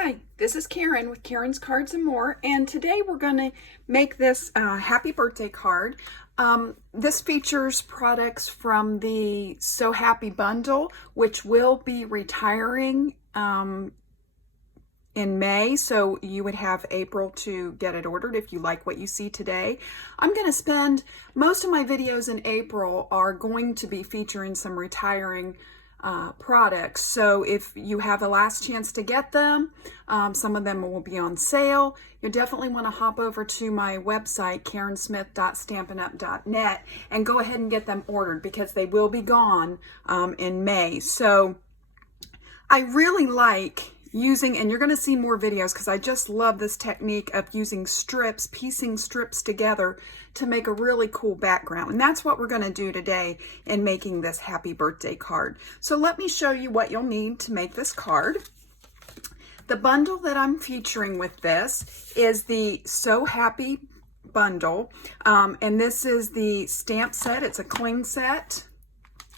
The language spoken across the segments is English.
Hi, this is Karen with Karen's Cards and More, and today we're going to make this happy birthday card. This features products from the So Happy bundle, which will be retiring in May, so you would have April to get it ordered if you like what you see today. I'm going to spend most of my videos in April are going to be featuring some retiring products. So if you have a last chance to get them, some of them will be on sale. You definitely want to hop over to my website, karensmith.stampinup.net, and go ahead and get them ordered because they will be gone in May. So I really like using, and you're going to see more videos because I just love this technique of using strips, piecing strips together to make a really cool background. And that's what we're going to do today in making this happy birthday card. So let me show you what you'll need to make this card. The bundle that I'm featuring with this is the So Happy bundle. And this is the stamp set. It's a cling set.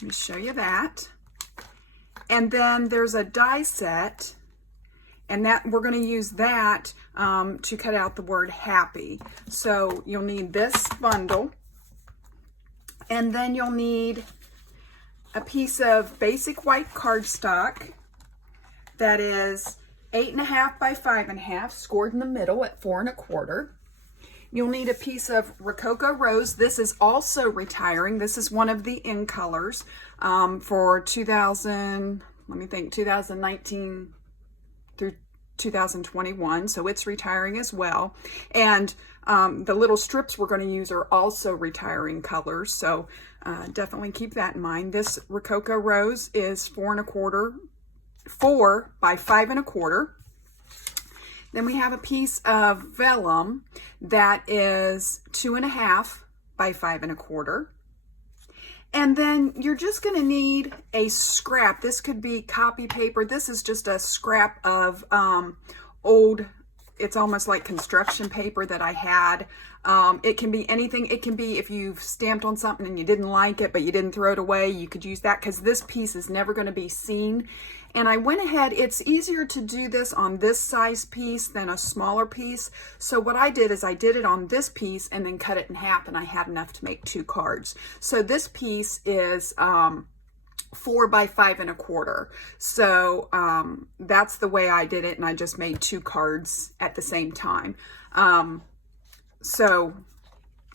Let me show you that. And then there's a die set. And that we're going to use that to cut out the word happy. So you'll need this bundle, and then you'll need a piece of basic white cardstock that is 8.5 by 5.5, scored in the middle at 4 1/4. You'll need a piece of Rococo Rose. This is also retiring. This is one of the in colors for 2019 through 2021, so it's retiring as well. And the little strips we're going to use are also retiring colors, so definitely keep that in mind. This Rococo Rose is 4 by 5 1/4. Then we have a piece of vellum that is 2.5 by 5 1/4. And then you're just going to need a scrap. This could be copy paper. This is just a scrap of old, it's almost like construction paper that I had. It can be anything. It can be if you've stamped on something and you didn't like it, but you didn't throw it away, you could use that because this piece is never going to be seen. And I went ahead, it's easier to do this on this size piece than a smaller piece. So what I did is I did it on this piece and then cut it in half, and I had enough to make 2 cards. So this piece is 4 by 5 1/4. So that's the way I did it, and I just made 2 cards at the same time. So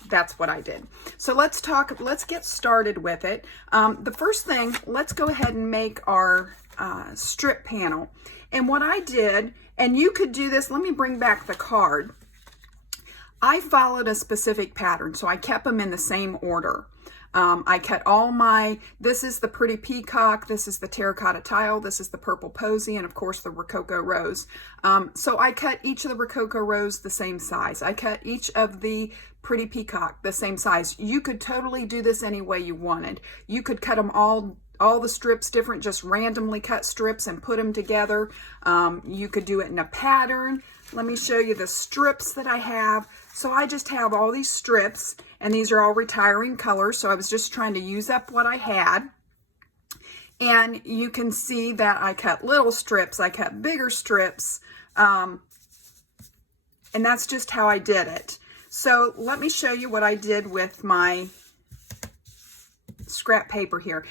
that's what I did. So let's get started with it. The first thing, let's go ahead and make our strip panel. And what I did, and you could do this, let me bring back the card. I followed a specific pattern, so I kept them in the same order. I cut all this is the pretty peacock, this is the terracotta tile, this is the purple posy, and of course the Rococo Rose. So I cut each of the Rococo Rose the same size. I cut each of the pretty peacock the same size. You could totally do this any way you wanted. You could cut them all the strips different, just randomly cut strips and put them together. You could do it in a pattern. Let me show you the strips that I have. So I just have all these strips, and these are all retiring colors. So I was just trying to use up what I had. And you can see that I cut little strips, I cut bigger strips, and that's just how I did it. So let me show you what I did with my scrap paper here.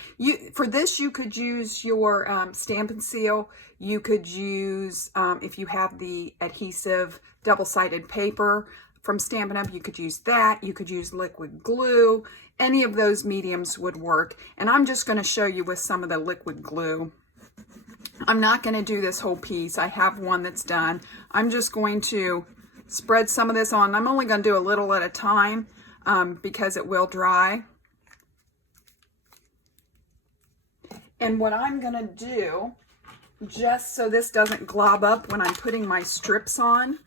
For this, you could use your Stampin' Seal. You could use, if you have the adhesive double-sided paper from Stampin' Up, you could use that. You could use liquid glue. Any of those mediums would work. And I'm just going to show you with some of the liquid glue. I'm not going to do this whole piece. I have one that's done. I'm just going to spread some of this on. I'm only going to do a little at a time because it will dry. And what I'm going to do, just so this doesn't glob up when I'm putting my strips on,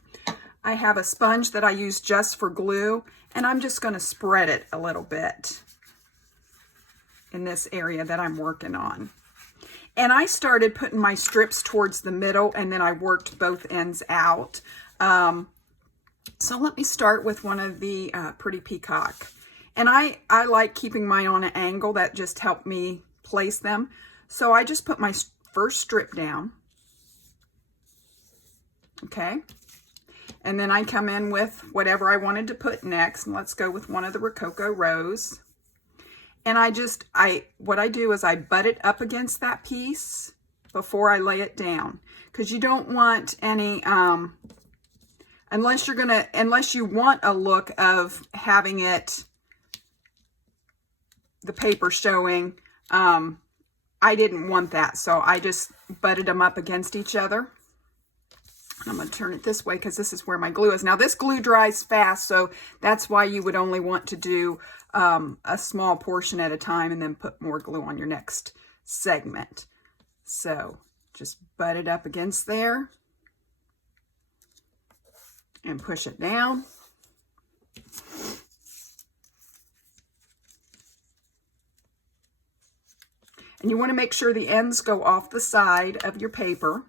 I have a sponge that I use just for glue, and I'm just going to spread it a little bit in this area that I'm working on. And I started putting my strips towards the middle, and then I worked both ends out. So let me start with one of the pretty peacock. And I like keeping mine on an angle. That just helped me place them. So I just put my first strip down. Okay. And then I come in with whatever I wanted to put next. And let's go with one of the Rococo Rose. And what I do is I butt it up against that piece before I lay it down. Because you don't want any, unless you want a look of having it, the paper showing, I didn't want that. So I just butted them up against each other. I'm going to turn it this way because this is where my glue is. Now this glue dries fast, so that's why you would only want to do a small portion at a time and then put more glue on your next segment. So just butt it up against there and push it down. And you want to make sure the ends go off the side of your paper.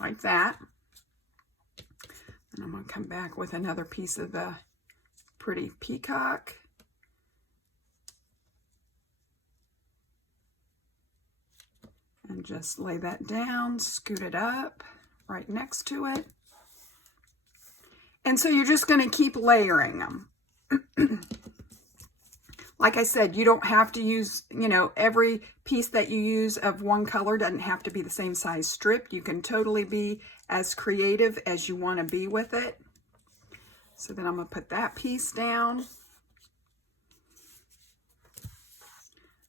Like that. And I'm going to come back with another piece of the pretty peacock. And just lay that down, scoot it up right next to it. And so you're just going to keep layering them. Like I said, you don't have to use, every piece that you use of one color doesn't have to be the same size strip. You can totally be as creative as you want to be with it. So then I'm going to put that piece down.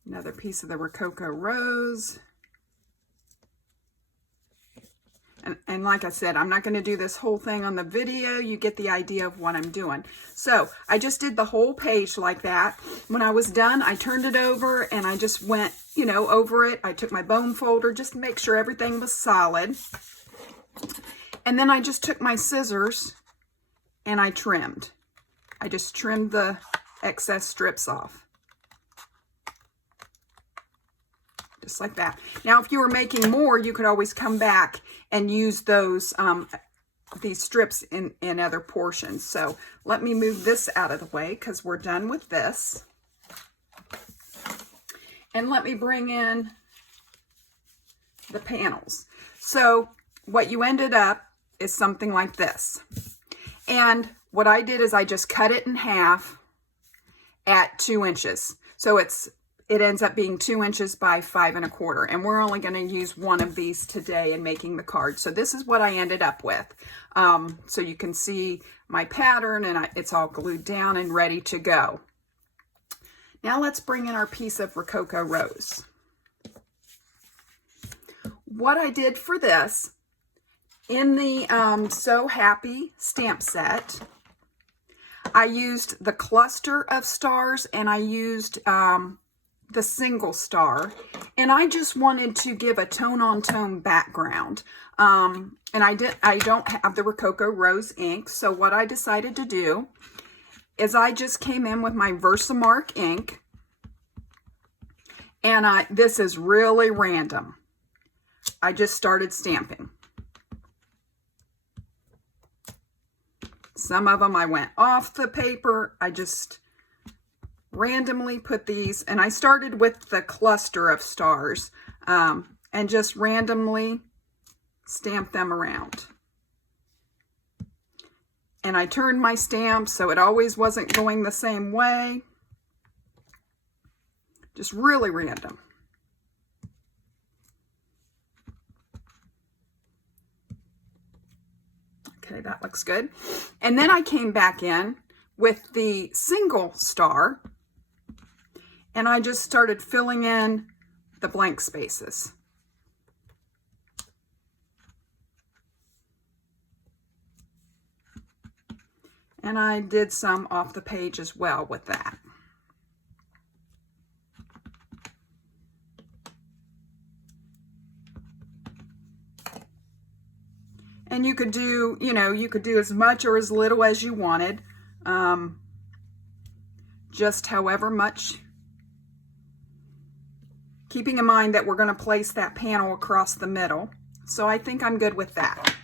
Another piece of the Rococo Rose. And like I said, I'm not going to do this whole thing on the video. You get the idea of what I'm doing. So I just did the whole page like that. When I was done, I turned it over and I just went, over it. I took my bone folder just to make sure everything was solid. And then I just took my scissors and I trimmed. I just trimmed the excess strips off. Just like that. Now, if you were making more, you could always come back and use those these strips in other portions. So let me move this out of the way because we're done with this. And let me bring in the panels. So what you ended up is something like this. And what I did is I just cut it in half at 2 inches. So it ends up being 2 inches by 5 1/4. And we're only going to use one of these today in making the card. So this is what I ended up with. So you can see my pattern and it's all glued down and ready to go. Now let's bring in our piece of Rococo Rose. What I did for this, in the So Happy stamp set, I used the cluster of stars and I used the single star, and I just wanted to give a tone-on-tone background. And I don't have the Rococo Rose ink, so what I decided to do is I just came in with my Versamark ink, and this is really random. I just started stamping. Some of them I went off the paper. I just randomly put these, and I started with the cluster of stars and just randomly stamped them around. And I turned my stamp so it always wasn't going the same way. Just really random. Okay, that looks good. And then I came back in with the single star and I just started filling in the blank spaces. And I did some off the page as well with that. And you could do, you could do as much or as little as you wanted. Just however much. Keeping in mind that we're going to place that panel across the middle. So I think I'm good with that.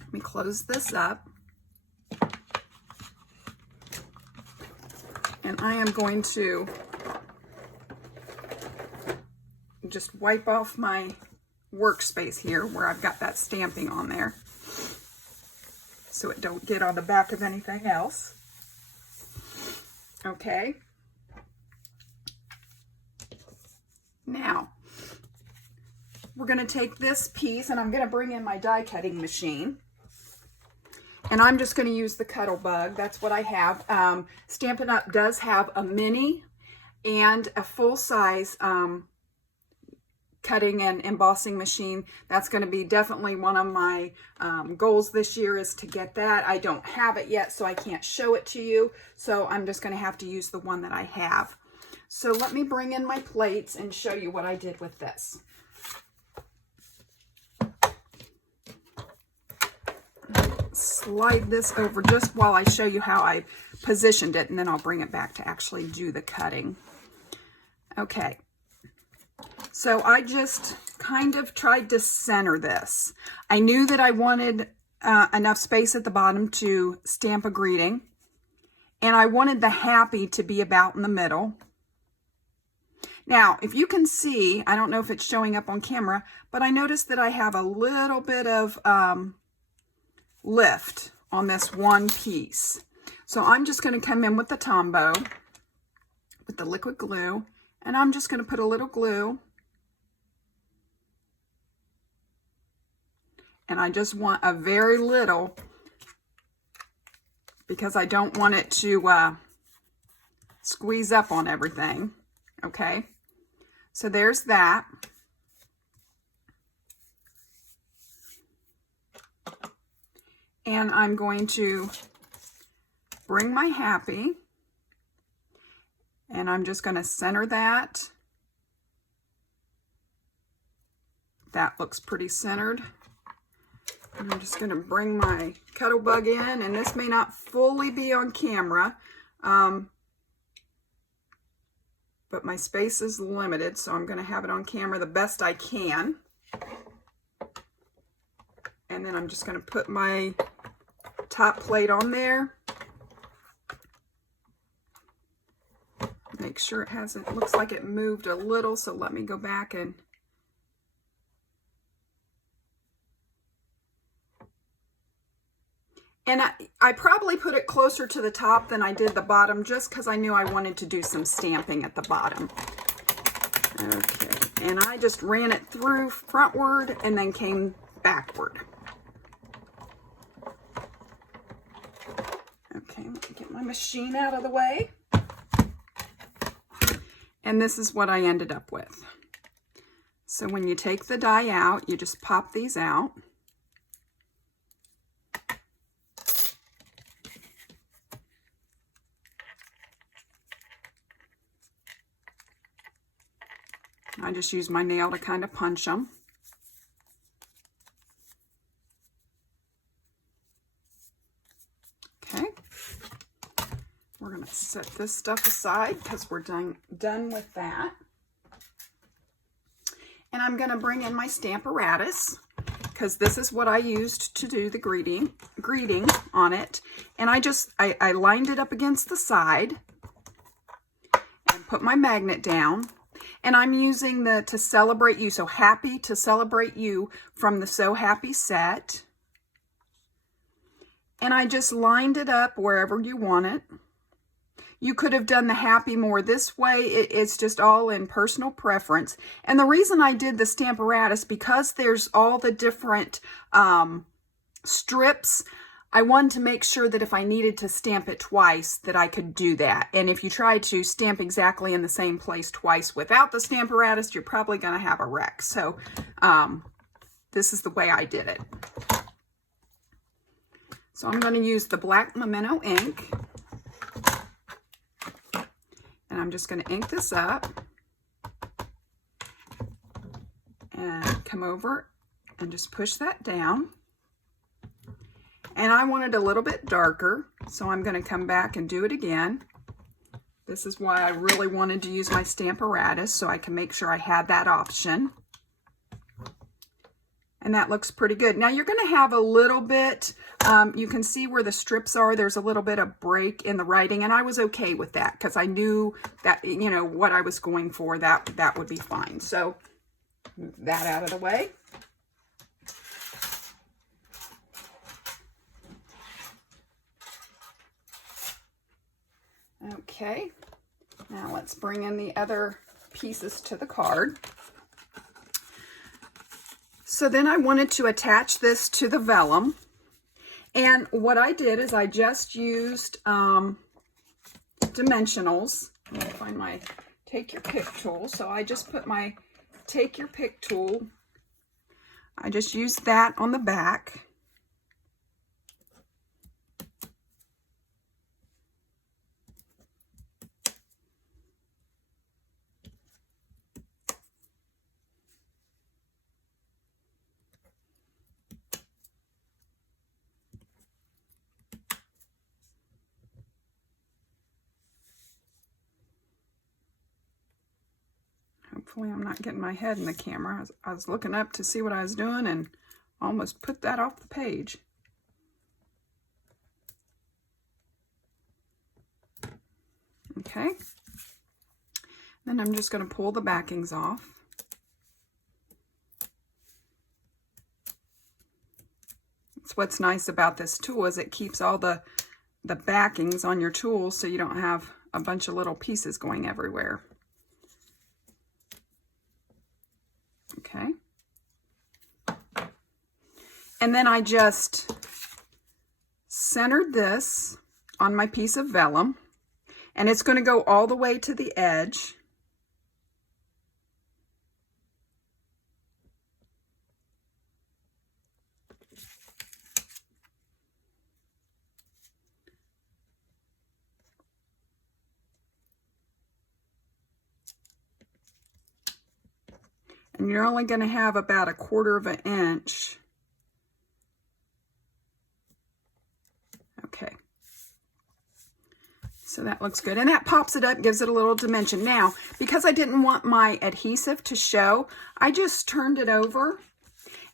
Let me close this up. And I am going to just wipe off my workspace here where I've got that stamping on there, so it don't get on the back of anything else. Okay. Now, we're going to take this piece, and I'm going to bring in my die cutting machine. And I'm just going to use the Cuttlebug. That's what I have. Stampin' Up! Does have a mini and a full-size cutting and embossing machine. That's going to be definitely one of my goals this year, is to get that. I don't have it yet, so I can't show it to you. So I'm just going to have to use the one that I have. So let me bring in my plates and show you what I did with this. Slide this over just while I show you how I positioned it, and then I'll bring it back to actually do the cutting. Okay, so I just kind of tried to center this. I knew that I wanted enough space at the bottom to stamp a greeting, and I wanted the happy to be about in the middle. Now, if you can see, I don't know if it's showing up on camera, but I noticed that I have a little bit of lift on this one piece. So I'm just going to come in with the Tombow, with the liquid glue, and I'm just going to put a little glue. And I just want a very little, because I don't want it to squeeze up on everything. Okay, so there's that. And I'm going to bring my happy, and I'm just going to center that. That looks pretty centered. And I'm just going to bring my Cuttlebug in, and this may not fully be on camera, but my space is limited, so I'm going to have it on camera the best I can. And then I'm just going to put my top plate on there. Make sure it hasn't, looks like it moved a little, so let me go back and I probably put it closer to the top than I did the bottom, just because I knew I wanted to do some stamping at the bottom. Okay, and I just ran it through frontward and then came backward. Okay, let me get my machine out of the way. And this is what I ended up with. So when you take the die out, you just pop these out. I just use my nail to kind of punch them. Okay. We're going to set this stuff aside because we're done with that. And I'm going to bring in my Stamparatus, because this is what I used to do the greeting on it. And I lined it up against the side and put my magnet down. And I'm using the To Celebrate You, so Happy to Celebrate You from the So Happy set. And I just lined it up wherever you want it. You could have done the happy more this way. It's just all in personal preference. And the reason I did the Stamparatus, because there's all the different strips, I wanted to make sure that if I needed to stamp it twice, that I could do that. And if you try to stamp exactly in the same place twice without the Stamparatus, you're probably going to have a wreck. So this is the way I did it. So I'm going to use the black Memento ink. And I'm just going to ink this up. And come over and just push that down. And I want it a little bit darker, so I'm going to come back and do it again. This is why I really wanted to use my Stamparatus, so I can make sure I had that option. And that looks pretty good. Now you're going to have a little bit, you can see where the strips are. There's a little bit of break in the writing, and I was okay with that because I knew that, you know, what I was going for, that would be fine. So move that out of the way. Okay, now let's bring in the other pieces to the card. So then I wanted to attach this to the vellum. And what I did is I just used dimensionals. I'm going to find my Take Your Pick tool. So I just put my Take Your Pick tool. I just used that on the back. Hopefully I'm not getting my head in the camera. I was looking up to see what I was doing and almost put that off the page. Okay. Then I'm just going to pull the backings off. That's what's nice about this tool is it keeps all the backings on your tool so you don't have a bunch of little pieces going everywhere. Okay. And then I just centered this on my piece of vellum, and it's going to go all the way to the edge. And you're only going to have about 1/4 of an inch. Okay. So that looks good. And that pops it up, gives it a little dimension. Now, because I didn't want my adhesive to show, I just turned it over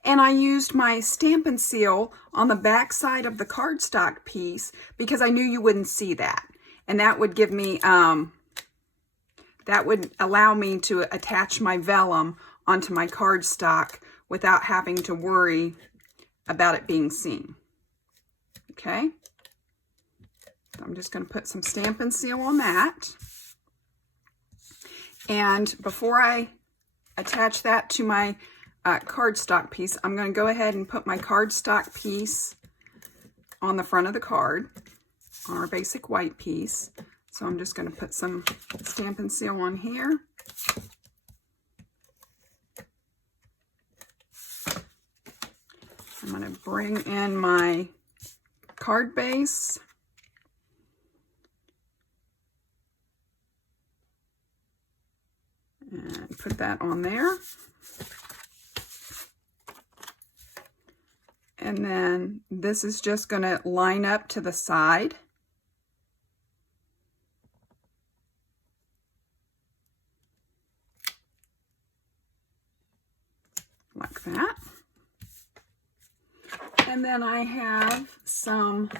and I used my Stampin' Seal on the back side of the cardstock piece because I knew you wouldn't see that. And that would give me, that would allow me to attach my vellum onto my cardstock without having to worry about it being seen. Okay, so I'm just going to put some Stampin' Seal on that. And before I attach that to my cardstock piece, I'm going to go ahead and put my cardstock piece on the front of the card, on our basic white piece. So I'm just going to put some Stampin' Seal on here. I'm going to bring in my card base. And put that on there. And then this is just going to line up to the side. Like that. And then I have some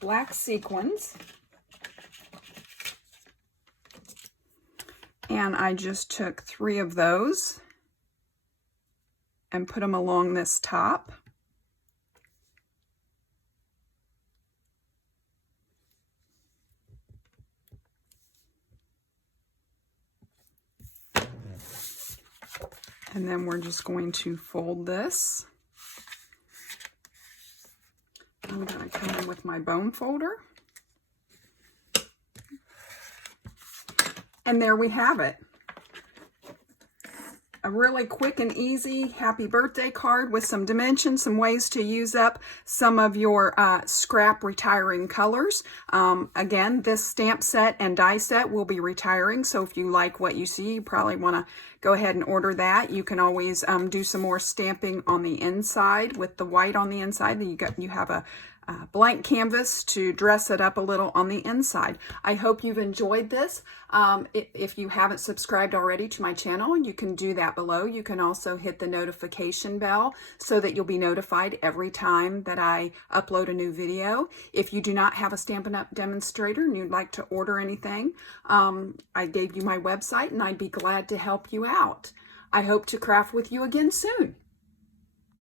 black sequins. And I just took 3 of those and put them along this top. And then we're just going to fold this. I'm going to come in with my bone folder. And there we have it. A really quick and easy happy birthday card with some dimensions, some ways to use up some of your scrap retiring colors. Again, this stamp set and die set will be retiring, so if you like what you see, you probably want to go ahead and order that. You can always do some more stamping on the inside with the white on the inside. You have a blank canvas to dress it up a little on the inside. I hope you've enjoyed this. If you haven't subscribed already to my channel, you can do that below. You can also hit the notification bell so that you'll be notified every time that I upload a new video. If you do not have a Stampin' Up! Demonstrator and you'd like to order anything, I gave you my website and I'd be glad to help you out. I hope to craft with you again soon.